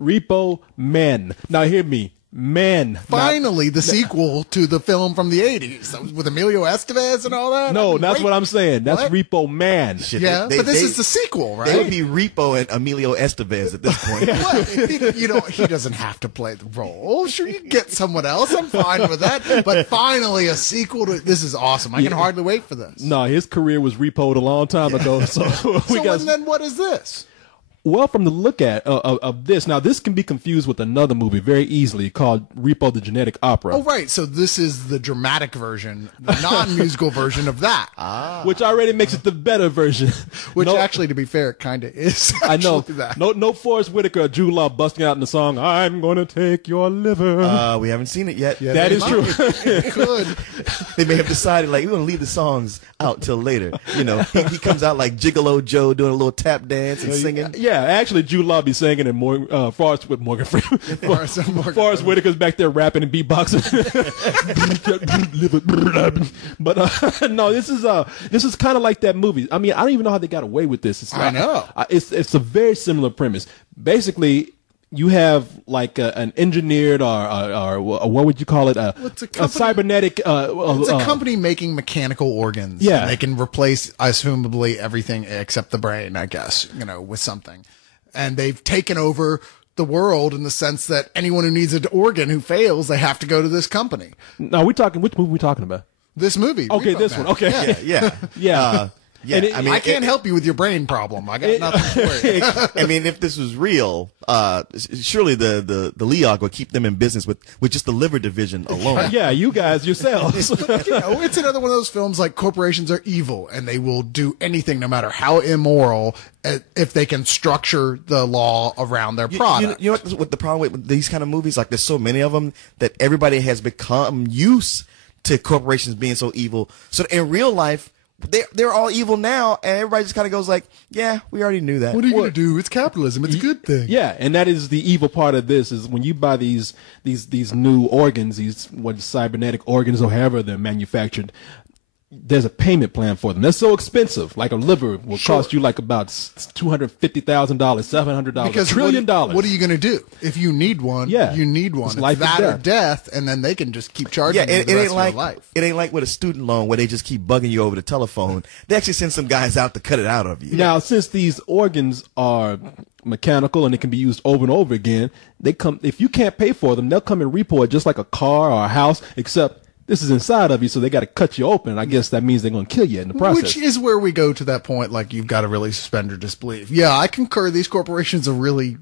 Repo Man. Now hear me. Man. Finally, the sequel to the film from the 80s with Emilio Estevez and all that. No, that's what I'm saying. That's What? Repo Man. Shit, Yeah, but this is the sequel, right? They would be Repo and Emilio Estevez at this point. What? He doesn't have to play the role. Sure, you can get someone else. I'm fine with that. But finally, a sequel to this is awesome. I can hardly wait for this. No, his career was repoed a long time ago. So, And then what is this? Well, from the look of this, now this can be confused with another movie very easily called Repo the Genetic Opera. Oh, right. So this is the dramatic version, the non-musical version of that. Which already makes it the better version. Which actually, to be fair, kind of is. I know. That. No Forrest Whitaker or Jude Law busting out in the song, I'm going to take your liver. We haven't seen it yet. Yeah, that is true. It could. They may have decided, like, we're going to leave the songs out till later. You know, he comes out like Gigolo Joe doing a little tap dance and singing. Yeah, actually, Jude Law be singing and Forrest with Morgan Freeman. Forrest Whitaker's back there rapping and beatboxing. But no, this is kind of like that movie. I mean, I don't even know how they got away with this. I know. It's a very similar premise. Basically, you have like an engineered or what would you call it? A cybernetic. It's a company making mechanical organs. Yeah, and they can replace, assumably, everything except the brain, I guess. With something, and they've taken over the world in the sense that anyone who needs an organ who fails, they have to go to this company. Now which movie are we talking about? This movie. Okay, Repo this Man. one. Okay, Yeah. yeah. Yeah, I mean, I can't help you with your brain problem. I got nothing for you. I mean, if this was real, surely the Leog would keep them in business with just the liver division alone. Yeah, you guys yourselves. It's another one of those films like corporations are evil and they will do anything, no matter how immoral, if they can structure the law around their product. You know what the problem with these kind of movies? Like, there's so many of them that everybody has become used to corporations being so evil. So in real life, they're all evil now, and everybody just kind of goes like, yeah, we already knew that. What are you going to do? It's capitalism. It's a good thing. Yeah, and that is the evil part of this, is when you buy these new organs, these cybernetic organs or however they're manufactured, there's a payment plan for them. They're so expensive. Like a liver will cost you like about $250,000, $700, $1 trillion. What are you going to do if you need one? Yeah, you need one. It's life that or or death, and then they can just keep charging you the rest of your life. It ain't like with a student loan where they just keep bugging you over the telephone. They actually send some guys out to cut it out of you. Now, since these organs are mechanical and it can be used over and over again, they come. If you can't pay for them, they'll come and repo it just like a car or a house, except this is inside of you, so they got to cut you open. I guess that means they're going to kill you in the process. Which is where we go to that point, like, you've got to really suspend your disbelief. Yeah, I concur. These corporations are really,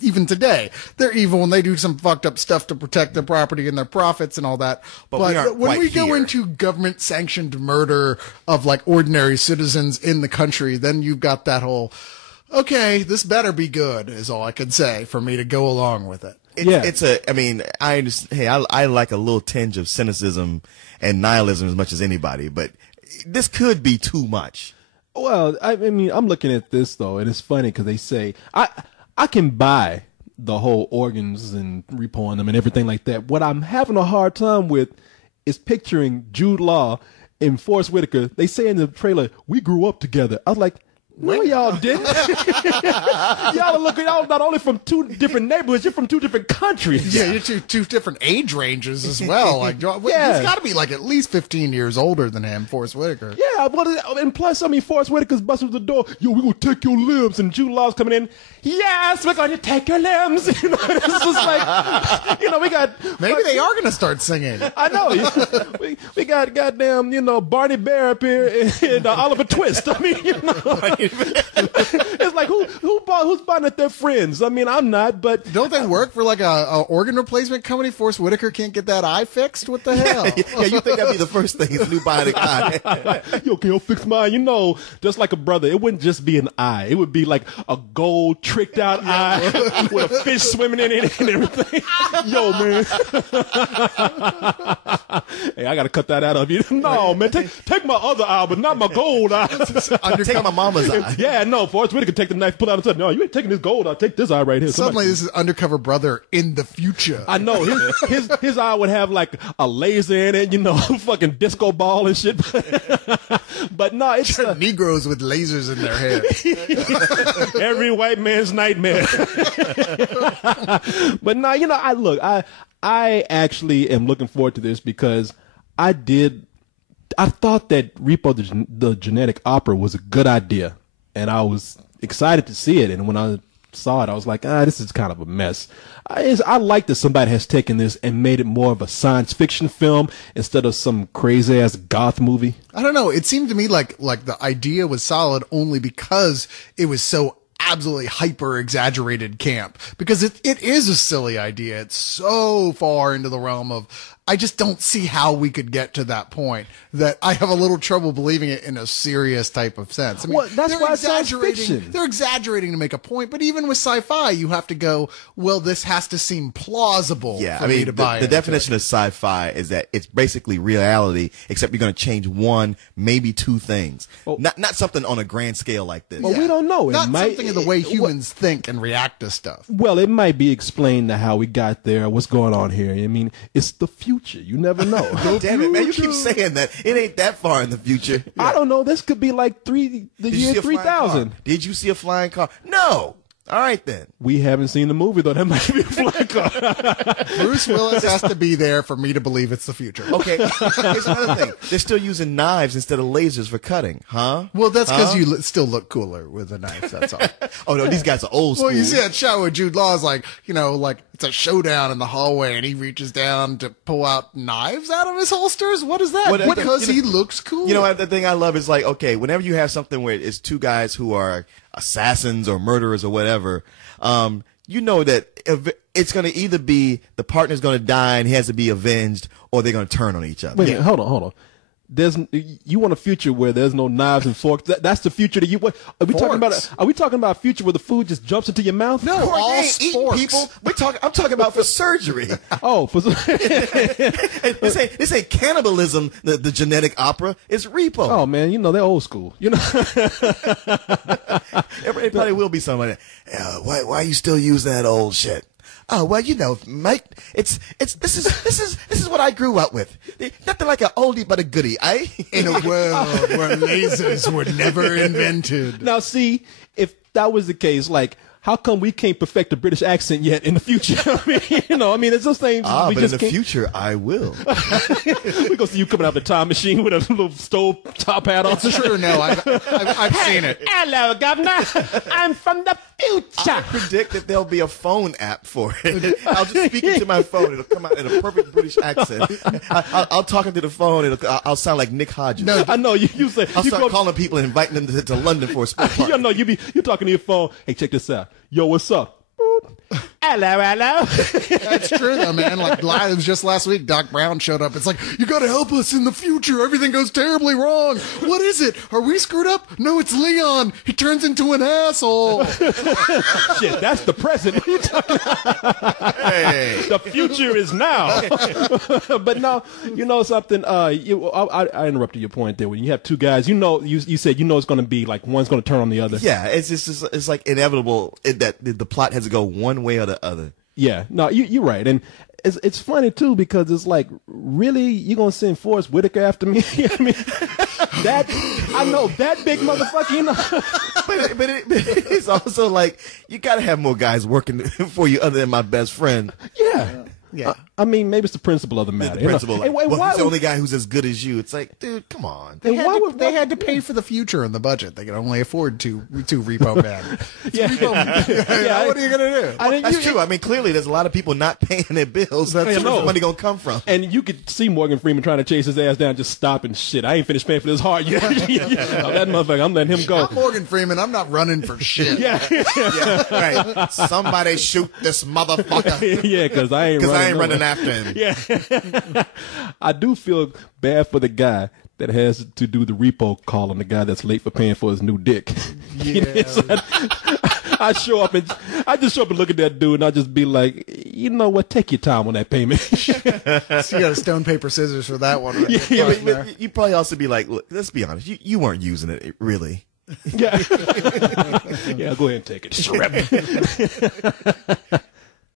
even today, they're evil and they do some fucked up stuff to protect their property and their profits and all that. But when we go into government-sanctioned murder of, like, ordinary citizens in the country, then you've got that whole, okay, this better be good, is all I can say for me to go along with it. I mean, I understand. Hey, I like a little tinge of cynicism and nihilism as much as anybody, but this could be too much. Well, I mean, I'm looking at this though, and it's funny because they say I can buy the whole organs and repoing them and everything like that. What I'm having a hard time with is picturing Jude Law and Forrest Whitaker. They say in the trailer, "We grew up together." I was like, no, y'all didn't. y'all not only from two different neighborhoods, you're from two different countries. Yeah, you're two different age ranges as well. Like, he's got to be like at least 15 years older than him, Forrest Whitaker. Yeah, and plus, I mean, Forrest Whitaker's busting through the door. Yo, we're gonna take your limbs, and Jude Law's coming in. Yes, we're gonna take your limbs. It's just like, we got. Maybe they are gonna start singing. I know. we got goddamn, Barney Bear up here and Oliver Twist. I mean, it's like who's buying it? Their friends. I mean, I'm not, but don't they work for like a organ replacement company? Forrest Whitaker can't get that eye fixed. What the hell? Yeah, you think that'd be the first thing? Is a new bionic eye. Yo, can you fix mine? Just like a brother. It wouldn't just be an eye. It would be like a gold tricked out eye with a fish swimming in it and everything. Yo, man. Hey, I gotta cut that out of you. No, man, take my other eye, but not my gold eye. Take my mama's eye. Yeah, no, Forrest Whitaker take the knife, pull out and say, no, you ain't taking this gold eye. Take this eye right here. Suddenly, this is Undercover Brother in the future. I know his eye would have like a laser in it, you know, fucking disco ball and shit. But no, it's Negroes with lasers in their heads. every white man's nightmare. But no, you know, I actually am looking forward to this because I thought that Repo the Genetic Opera was a good idea, and I was excited to see it. And when I saw it, I was like, this is kind of a mess. I like that somebody has taken this and made it more of a science fiction film instead of some crazy ass goth movie. I don't know. It seemed to me like the idea was solid only because it was so absolutely hyper exaggerated camp, because it is a silly idea. It's so far into the realm of, I just don't see how we could get to that point, that I have a little trouble believing it in a serious type of sense. I mean, Well, that's why it's science exaggerating. fiction. They're exaggerating to make a point, but even with sci-fi, you have to go, well, this has to seem plausible Yeah, for I me mean, to buy the into definition it. of sci-fi is that it's basically reality, except you're going to change one, maybe two things. Not something on a grand scale like this. Well, we don't know. It Not might, something in the way humans think and react to stuff. Well, it might be explained to how we got there, what's going on here. I mean, it's the future. You never know. Damn it, man! You keep saying that. It ain't that far in the future. I don't know. This could be like the Did you year see a flying 3000. car? Did you see a flying car? No. All right then. We haven't seen the movie though. That might be a flying car. Bruce Willis has to be there for me to believe it's the future. Okay. Here's another thing. They're still using knives instead of lasers for cutting, huh? Well, that's because you still look cooler with a knife. That's all. Oh no, these guys are old school. Well, you see that shot where Jude Law is like, like it's a showdown in the hallway, and he reaches down to pull out knives out of his holsters. What is that? Well, Because he looks cool. You know what? The thing I love is like, okay, whenever you have something where it's two guys who are assassins or murderers or whatever, you know that it's going to either be the partner's going to die and he has to be avenged, or they're going to turn on each other. Wait a minute, hold on. You want a future where there's no knives and forks? That's the future that you want. Are we talking about? Are we talking about a future where the food just jumps into your mouth? No, Of course, all they ain't eating sporks. people. I'm talking about for surgery. Oh, This ain't cannibalism. The genetic opera. It's Repo. oh man, you know they're old school. You know. It probably will be something like that. Why you still use that old shit? Oh well, Mike. This is what I grew up with. Nothing like an oldie but a goodie. in a world where lasers were never invented. Now, see, if that was the case, like, how come we can't perfect a British accent yet in the future? I mean, it's those things. but in the can't. future, I will. We gonna see you coming out of the time machine with a little stove top hat on. It's true. No, I've seen it. Hello, Governor. I'm from the future. I predict that there'll be a phone app for it. I'll just speak into my phone. It'll come out in a perfect British accent. I'll talk into the phone. I'll sound like Nick Hodges. No, I know you say I'll you start calling people and inviting them to London for a sport party. You know, you're talking to your phone. Hey, check this out. Yo, what's up? Boop. Hello. That's true though, man. Like, it was just last week, Doc Brown showed up. It's like, you gotta help us in the future. Everything goes terribly wrong. What is it? Are we screwed up? No, it's Leon. He turns into an asshole. Shit, that's the present. What are you talking about? Hey. The future is now. But no, you know something? I interrupted your point there. When you have two guys, you said it's going to be like one's going to turn on the other. Yeah, it's like inevitable that the plot has to go one way or the other. Yeah, no, you're right, and it's funny too because it's like, really, you gonna send Forrest Whitaker after me? I mean, I know that big motherfucker. You know, but it's also like you gotta have more guys working for you other than my best friend. yeah. Yeah. I mean, maybe it's the principle of the matter. The principle, You know? like, And why he's the would- only guy who's as good as you. It's like, dude, come on. They, And why had, to, would- they had to pay for the future in the budget. They could only afford two Repo Men. Yeah. Yeah, what are you gonna do? That's true. I mean, clearly, the's a lot of people not paying their bills. That's where know. the money gonna come from. And you could see Morgan Freeman trying to chase his ass down, just stopping shit. I ain't finished paying for this hard yet. Oh, that motherfucker, I'm letting him go. I'm Morgan Freeman. I'm not running for shit. Yeah, Yeah, right. Somebody shoot this motherfucker yeah, because I ain't running after him. Yeah. I do feel bad for the guy that has to do the repo call on the guy that's late for paying for his new dick. Yeah. I just show up and look at that dude, and I just be like, you know what? Take your time on that payment. So you got a stone, paper, scissors for that one. Right? Yeah, but you probably also be like, look, let's be honest, you weren't using it really. Yeah. Yeah, go ahead and take it. Shrimp.